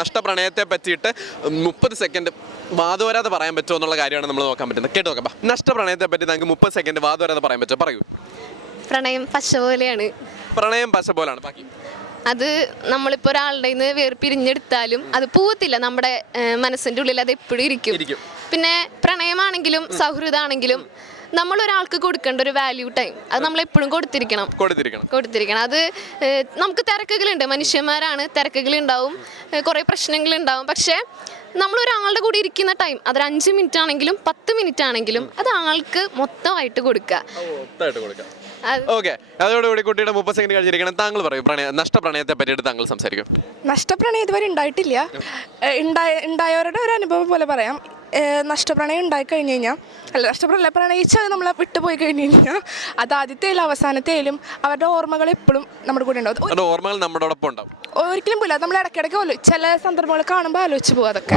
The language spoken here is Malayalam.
നഷ്ടപ്രണയത്തെ പറ്റിയിട്ട് 30 സെക്കൻഡ് വാദോരാതെ പറയാൻ പറ്റുമോ എന്നുള്ള കാര്യമാണ് നമ്മൾ നോക്കാൻ പറ്റുന്നത്. കേട്ടോ നോക്കാം. നഷ്ടപ്രണയത്തെ പറ്റി നിങ്ങൾക്ക് 30 സെക്കൻഡ് വാദോരാതെ പറയാൻ പറ്റുമോ? പറയൂ. പ്രണയം പശ പോലെയാണ്. പ്രണയം പശ പോലാണ്. ബാക്കി അത് നമ്മളിപ്പോൾ ഒരാളുടെ നിന്ന് പിരിഞ്ഞെടുത്താലും അത് പോവത്തില്ല, നമ്മുടെ മനസ്സിൻ്റെ ഉള്ളിൽ അത് എപ്പോഴും ഇരിക്കും. പിന്നെ പ്രണയമാണെങ്കിലും സൗഹൃദമാണെങ്കിലും നമ്മൾ ഒരാൾക്ക് കൊടുക്കേണ്ട ഒരു വാല്യൂ ടൈം അത് നമ്മളെപ്പോഴും കൊടുത്തിരിക്കണം. അത് നമുക്ക് തിരക്കുകളുണ്ട്, മനുഷ്യന്മാരാണ്, തിരക്കുകളുണ്ടാവും, കുറേ പ്രശ്നങ്ങളുണ്ടാവും. പക്ഷേ നമ്മൾ ഒരാളുടെ കൂടി ഇരിക്കുന്ന ടൈം അതൊരു 5 മിനിറ്റ് ആണെങ്കിലും 10 മിനിറ്റ് ആണെങ്കിലും അത് ആൾക്ക് മൊത്തമായിട്ട് കൊടുക്കുക. ഓക്കെ, അതോടുകൂടി കുട്ടിയുടെ 30 സെക്കൻഡ് കഴിഞ്ഞിരിക്കണം. താങ്കൾ പറയും നഷ്ടപ്രണയത്തെ പറ്റിയിട്ട് താങ്കൾ സംസാരിക്കും. നഷ്ടപ്രണയം ഇതുവരെ ഉണ്ടായിട്ടില്ല. ഉണ്ടായവരുടെ ഒരു അനുഭവം പോലെ പറയാം. നഷ്ടപ്രണയം ഉണ്ടായിക്കഴിഞ്ഞ് കഴിഞ്ഞാൽ പ്രണയിച്ച് അത് നമ്മളെ വിട്ടുപോയി കഴിഞ്ഞ് കഴിഞ്ഞാൽ അത് ആദ്യത്തെയും അവസാനത്തെയും അവരുടെ ഓർമ്മകൾ എപ്പോഴും നമ്മുടെ കൂടെ ഉണ്ടാവും. ഓർമ്മകൾ നമ്മുടെ ഒപ്പം ഉണ്ടാവും. ഒരിക്കലും പോയില്ല. നമ്മൾ ഇടയ്ക്കിടയ്ക്ക് ചില സന്ദർഭങ്ങൾ കാണുമ്പോൾ ആലോചിച്ച് പോകും. അതൊക്കെ